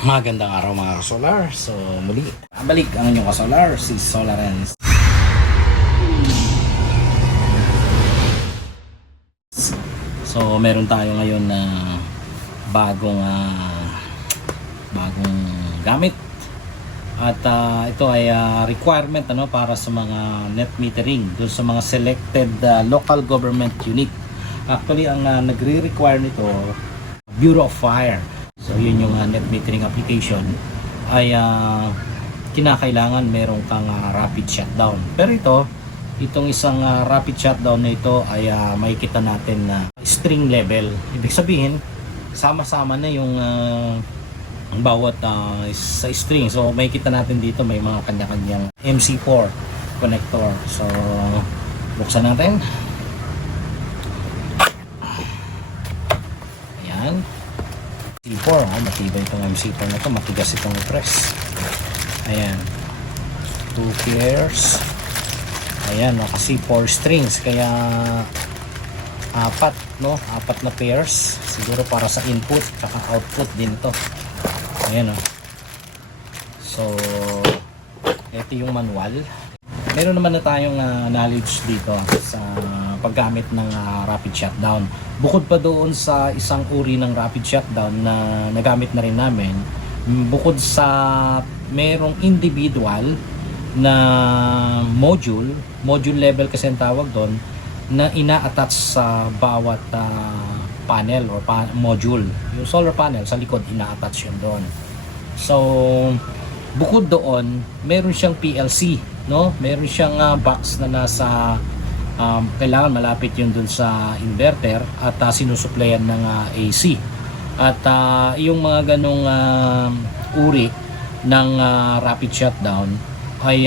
Magandang araw mga ka-solar. So muli, balik ang inyong ka-solar, si Solarens. So meron tayo ngayon na bagong gamit. At ito ay requirement para sa mga net metering doon sa mga selected local government unit. Actually ang nagre-require nito Bureau of Fire. So yun yung net metering application ay kinakailangan meron kang rapid shutdown. Pero itong isang rapid shutdown na ito ay makikita natin na string level. Ibig sabihin, sama-sama na yung bawat sa string. So makikita natin dito may mga kanya-kanyang MC4 connector. So buksan natin. Ayan. MC4, matibay itong MC4 na ito, matigas itong press. Ayan, 2 pairs. Ayan, kasi 4 strings, kaya apat na pairs siguro para sa input at output din ito. Ayan so ito yung manual. Meron naman na tayong knowledge dito sa paggamit ng rapid shutdown. Bukod pa doon sa isang uri ng rapid shutdown na nagamit na rin namin, bukod sa merong individual na module level kasi ang tawag doon, na ina-attach sa bawat panel or module. Yung solar panel sa likod, ina-attach yun doon. So bukod doon, meron siyang PLC, meron siyang box na nasa kailangan malapit yun dun sa inverter at sinusuplayan ng AC. At yung mga ganong uri ng rapid shutdown ay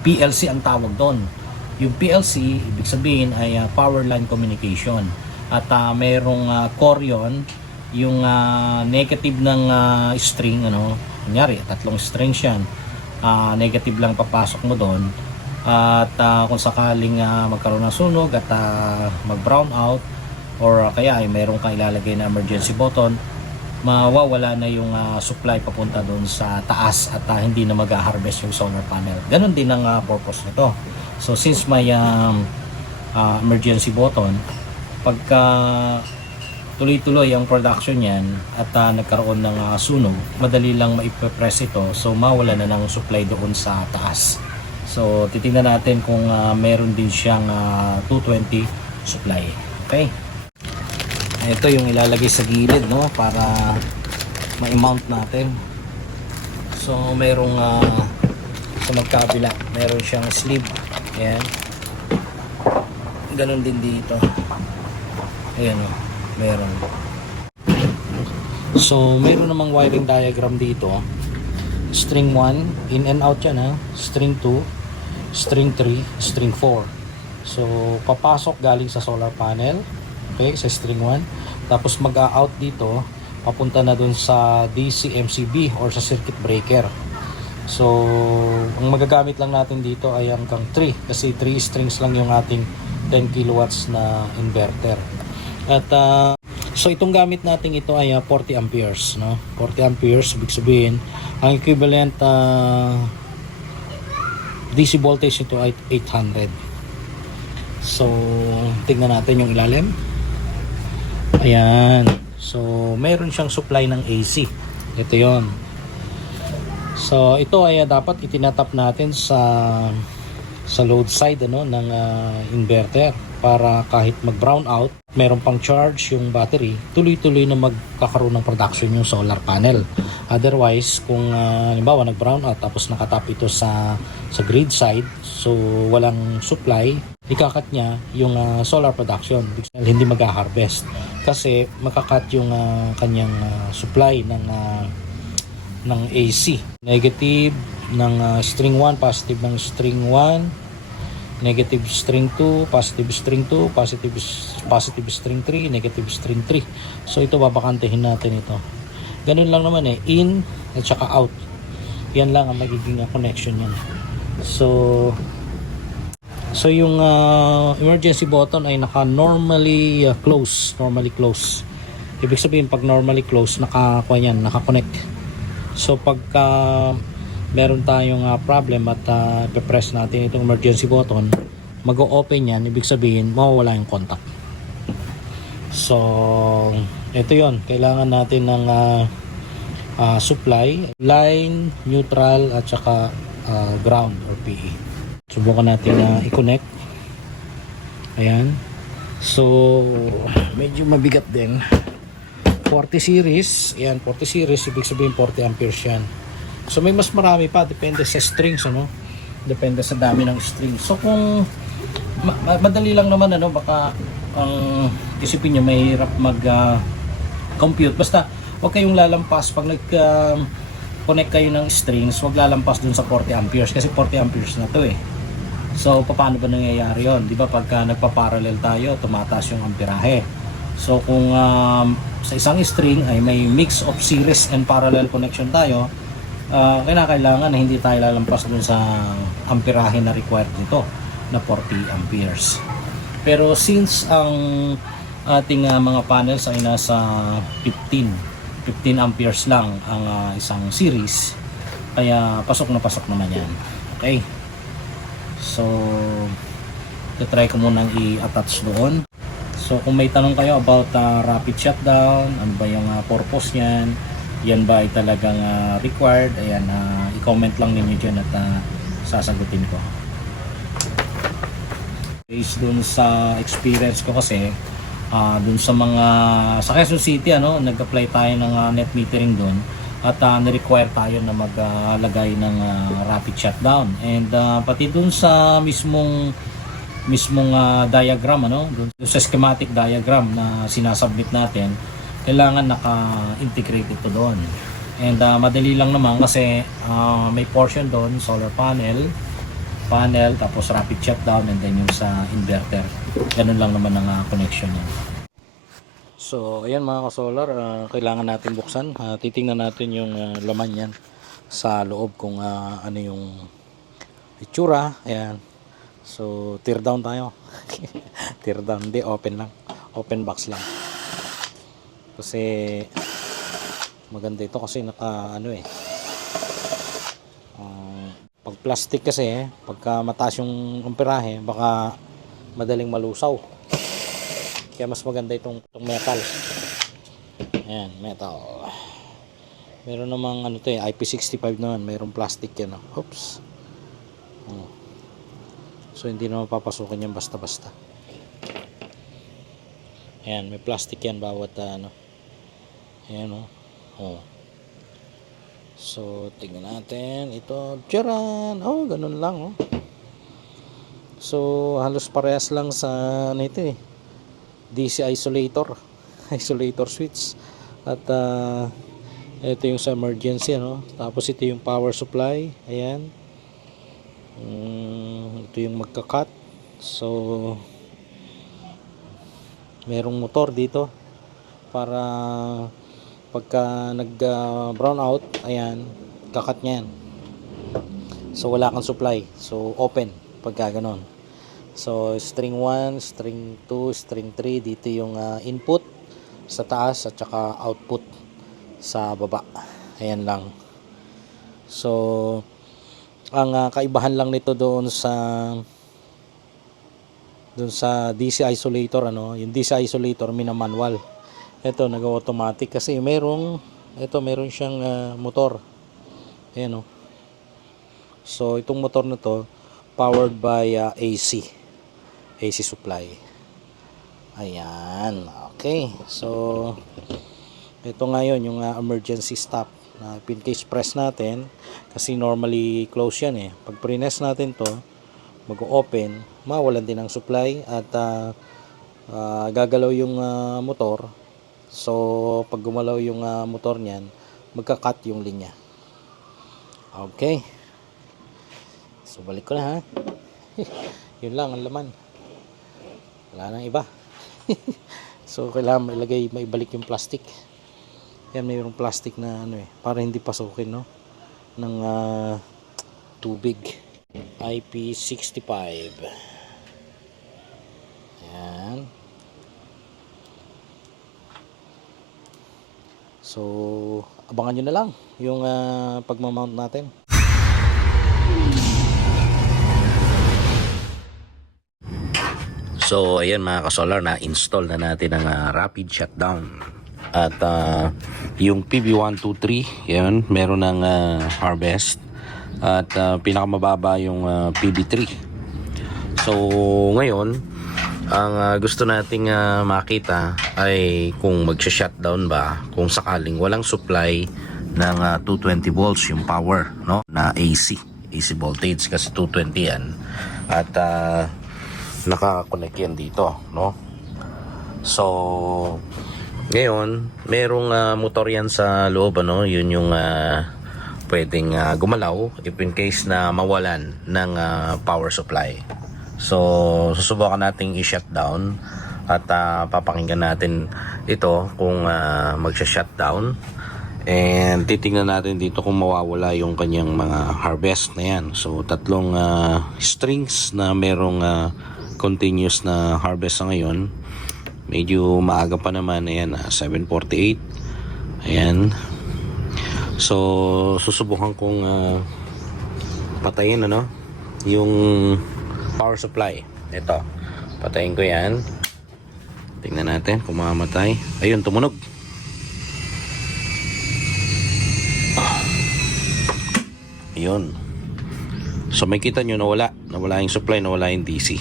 PLC ang tawag doon. Yung PLC, ibig sabihin ay power line communication. At merong core yun, yung negative ng string, kunyari, 3 strings yan, negative lang papasok mo doon. At kung sakaling magkaroon ng sunog at mag-brown out or kaya ay mayroon kang ilalagay na emergency button, mawawala na yung supply papunta doon sa taas at hindi na mag-harvest yung solar panel. Ganon din ang purpose nito. So since may emergency button, pagka tuloy-tuloy ang production yan at nagkaroon ng sunog, madali lang maipapress ito, so mawala na ng supply doon sa taas. So titingnan natin kung meron din siyang 220 supply. Okay, ito yung ilalagay sa gilid para ma-mount natin. So merong sa magkabila meron siyang sleeve. Ayan, ganon din dito. Ayan meron. So meron namang wiring diagram dito. String 1 in and out yan, string 2, string 3, string 4. So papasok galing sa solar panel, okay, sa string 1, tapos mag-out dito papunta na dun sa DC MCB or sa circuit breaker. So ang magagamit lang natin dito ay hanggang 3 kasi 3 strings lang yung ating 10 kilowatts na inverter. At so itong gamit natin ito ay 40 amperes, 40 amperes, ibig sabihin ang equivalent DC voltage nito ay 800. So tingnan natin yung ilalim. Ayan, so meron siyang supply ng AC. Ito yon. So ito ay dapat itinatap natin sa load side ng inverter para kahit mag-brown out, meron pang charge yung battery, tuloy-tuloy na magkakaroon ng production yung solar panel. Otherwise, kung halimbawa nag-brown out tapos nakatap ito sa grid side, so walang supply, ikakat niya yung solar production, hindi mag-harvest kasi makakat yung kanyang supply ng AC. Negative ng string 1, positive ng string 1, negative string 2, positive string 2, positive string 3, negative string 3. So ito babakantehin natin ito. Ganun lang naman in at saka out. Yan lang ang magiging connection niyan. So yung emergency button ay normally close. Ibig sabihin pag normally close, naka-connect. So pagka meron tayong problem at pe-press natin itong emergency button, mag-o-open yan, ibig sabihin mawawala yung contact. So ito yon, kailangan natin ng supply, line, neutral at saka ground or PE. Subukan natin i-connect. Ayan. So medyo mabigat din. 40 series, ayan, 40 series, ibig sabihin 40 amperes yan. So may mas marami pa, depende sa strings, ano, depende sa dami ng strings. So kung madali lang naman, ano, baka ang isipin nyo mahirap mag compute, basta huwag kayong lalampas pag nag connect kayo ng strings, huwag lalampas dun sa 40 amperes kasi 40 amperes na to eh. So paano ba nangyayari yon? Di ba pagka nagpa-parallel tayo, tumataas yung amperahe. So kung sa isang string ay may mix of series and parallel connection tayo, kailangan na hindi tayo lalampas dun sa amperahe na required nito na 40 amperes. Pero since ang ating mga panels ay nasa 15 amperes lang ang isang series, kaya pasok naman yan. Okay, so try ko munang i-attach doon. So kung may tanong kayo about rapid shutdown, ano ba yung purpose niyan, yan ba ay talagang required, ayan, i-comment lang ninyo dyan at sasagutin ko. Based dun sa experience ko kasi, dun sa mga sa Quezon City, ano, nag-apply tayo ng net metering dun at na-require tayo na maglagay ng rapid shutdown, and pati dun sa mismong diagram, ano, dun sa schematic diagram na sinasubmit natin, kailangan naka-integrate ito doon. And madali lang naman kasi may portion doon, solar panel, tapos rapid shutdown, and then yung sa inverter. Ganun lang naman ang connection niya. So ayan mga ka-solar, kailangan natin buksan. Titingnan natin yung laman yan sa loob kung ano yung itsura. Ayan. So tear down tayo. Tear down, hindi, open lang. Open box lang. Kasi maganda ito kasi naka ano eh. Pag plastic kasi, pagka mataas yung amperahe, baka madaling malusaw. Kaya mas maganda itong metal. Ayan, metal. Meron namang ano to eh, IP65 naman, mayroong plastic yan. Oops. So hindi naman papasukin yan basta-basta. Ayan, may plastic yan bawat ano. Ayan o. So tingnan natin ito. Tcharan! Oh, ganun lang oh. So halos parehas lang sa ano ito eh, DC isolator switch. At ito yung sa emergency, ano. Tapos ito yung power supply. Ayan. Ito yung magka-cut. So merong motor dito para pagka nag brown out, ayan, kakat niya yan. So wala kang supply, so open pagka ganon. So string 1, string 2, string 3, dito yung input sa taas at saka output sa baba. Ayan lang. So ang kaibahan lang nito doon sa DC isolator, ano, yung DC isolator minamanual. Ito nag-automatic kasi meron siyang motor. Ayan oh. So itong motor na to powered by AC supply. Ayan. Okay. So ito ngayon yung emergency stop na pin case press natin kasi normally close yan eh. Pag pre-press natin to, mag-open, mawalan din ng supply at gagalaw yung motor. So pag gumalaw yung motor niyan, magka-cut yung linya. Okay. So balik ko na ha. Yun lang ang laman. Wala nang iba. So kailangan maibalik yung plastic. Yan, mayroong plastic na ano eh, para hindi pasukin, no, ng tubig. IP65. Yan. So, abangan nyo na lang yung pagmamount natin. So, ayan mga ka-solar, na-install na natin ang rapid shutdown. At yung PB123, yan, meron ng harvest. At pinakamababa yung PB3. So, ngayon, ang gusto nating makita ay kung magsha-shutdown ba, kung sakaling walang supply ng 220 volts yung power, no, na AC voltage, kasi 220 yan. At naka-connect yan dito, no. So ngayon merong motor yan sa loob, ano, yun yung pwedeng gumalaw if in case na mawalan ng power supply. So susubukan nating i-shutdown at papakinggan natin ito kung magsha-shutdown, and titingnan natin dito kung mawawala yung kanyang mga harvest na yan. So tatlong strings na merong continuous na harvest sa ngayon. Medyo maaga pa naman, ayan, 7:48. Ayan. So susubukan kong patayin, ano, yung power supply. Ito, patayin ko yan. Tingnan natin kung mamamatay. Ayun, tumunog. Ayun. So may kita nyo, nawala yung supply, nawala yung DC.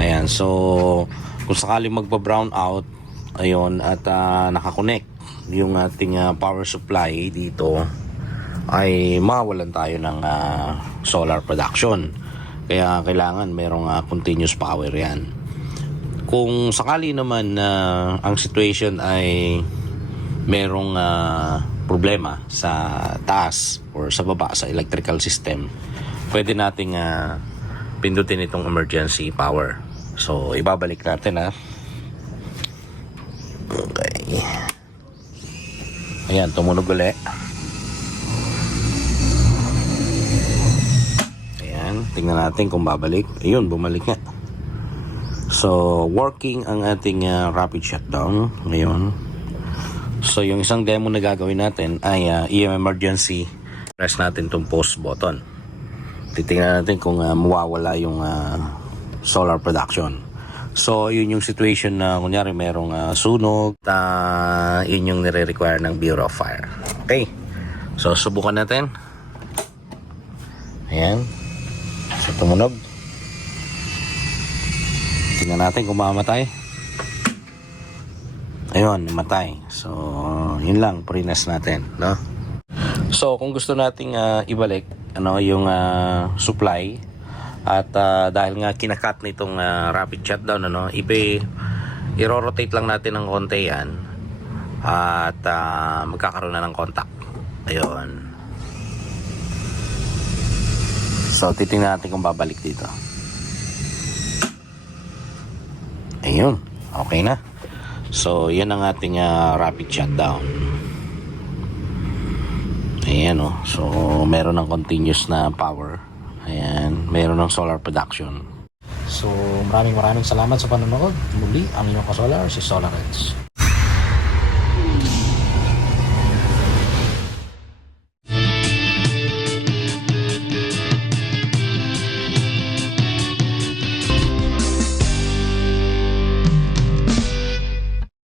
Ayan, so kung sakaling magpa-brown out, ayun, at nakakonect yung ating power supply dito, ay mawalan tayo ng solar production. Kaya kailangan merong continuous power yan. Kung sakali naman na ang situation ay merong problema sa taas or sa baba sa electrical system, pwede nating pindutin itong emergency power. So ibabalik natin, okay. Ayan, tumunog ulit. Ayan, tingnan natin kung babalik. Ayun, bumalik nga. So working ang ating rapid shutdown ngayon. So yung isang demo na gagawin natin ay emergency. Press natin itong pause button. Titingnan natin kung mawawala yung solar production. So yun yung situation na kunyari merong sunog, yun yung nire-require ng Bureau of Fire. Okay, so subukan natin. Ayan, so tumunog. Tingnan natin kung mamamatay. Ayun, namatay. So yun lang, prinas natin, no? So kung gusto nating ibalik, ano, yung supply, at dahil nga kinakat nitong rapid shutdown, ano, i-rotate lang natin ng konti yan, at magkakaroon na ng contact. Ayun. So titingnan natin kung babalik dito. Ayun, okay na. So yan ang ating rapid shutdown. Ayan, oh. So meron ng continuous na power. Ayan, meron ng solar production. So maraming salamat sa panonood. Muli ang inyong ka-solar, si Solar Reds.